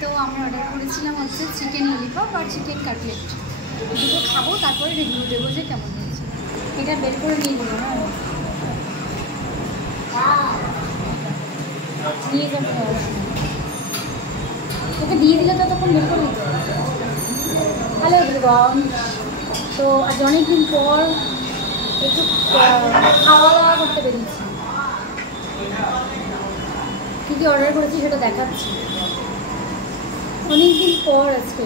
তো আমরা অর্ডার করেছিলাম হচ্ছে চিকেন ললিপপ আর চিকেন কাটলেট। দুটো খাবো, তারপরে রিভিউ দেবো যে কেমন হয়েছে। এটা বের করে নিয়ে দেবো। নিয়ে যাবো, ওকে দিয়ে দিলে তো তখন বের করে দিতে। হ্যালো এভরিওয়ান, তো আজ অনেকদিন পর একটু খাওয়া দাওয়া করতে বেরিয়েছি। কী কী অর্ডার করেছি সেটা দেখাচ্ছি। অনেকদিন পর আজকে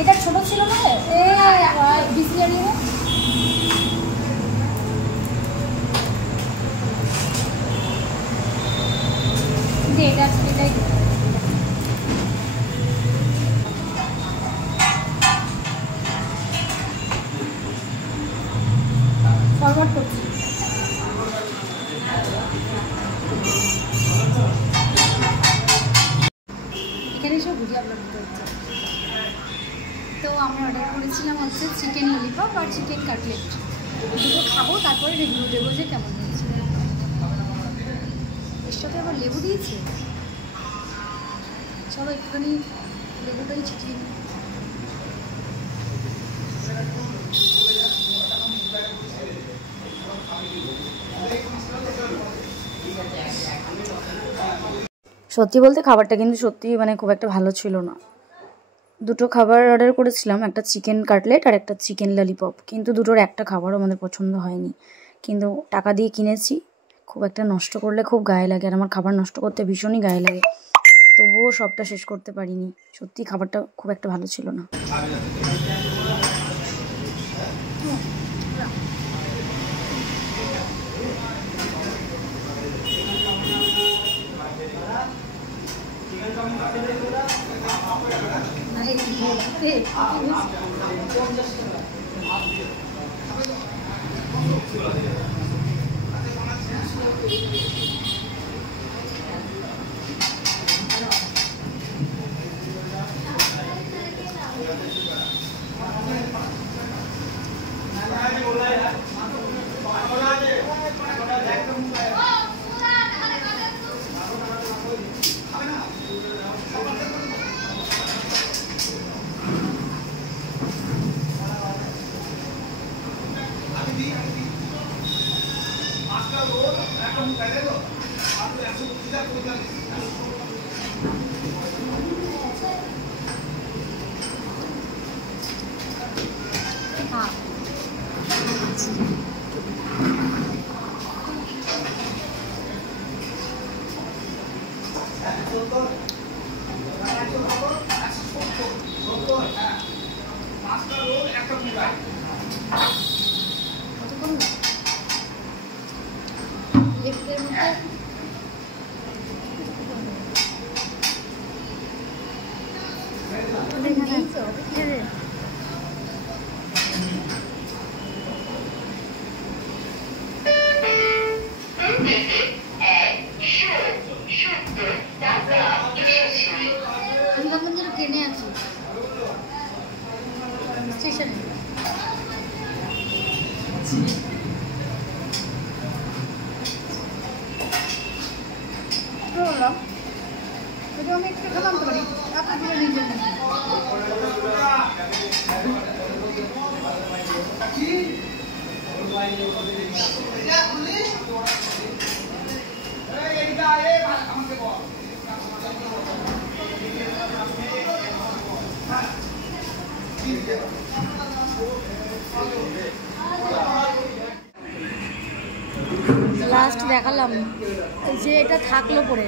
এটা ছোট ছিল না বিসিআর এটাই ফরওয়ার্ড করছি। এখানে সব ভিডিও আপলোড করতে হচ্ছে। তো আমরা অর্ডার করেছিলাম হচ্ছে চিকেন ললিপপ আর চিকেন কাটলেট। দুটো খাবো, তারপরে রিভিউ দেবো যে কেমন হয়েছে। এর সাথে আবার লেবু দিয়েছে। চলো একটুখানি লেবুটাই ছিটিয়ে নিই। সত্যি বলতে খাবারটা কিন্তু সত্যি মানে খুব একটা ভালো ছিল না। দুটো খাবার অর্ডার করেছিলাম, একটা চিকেন কাটলেট আর একটা চিকেন ললিপপ, কিন্তু দুটোর একটা খাবারও আমাদের পছন্দ হয়নি। কিন্তু টাকা দিয়ে কিনেছি, খুব একটা নষ্ট করলে খুব গায়ে লাগে, আর আমার খাবার নষ্ট করতে ভীষণই গায়ে লাগে। তবুও সবটা শেষ করতে পারিনি। সত্যি খাবারটা খুব একটা ভালো ছিল না। ট্রেনে আছি স্টেশনে। বললাম এটা আমি একটু খেলাম তো পারি আপনার নিজের লাস্ট দেখালাম যে এটা থাকলো পরে।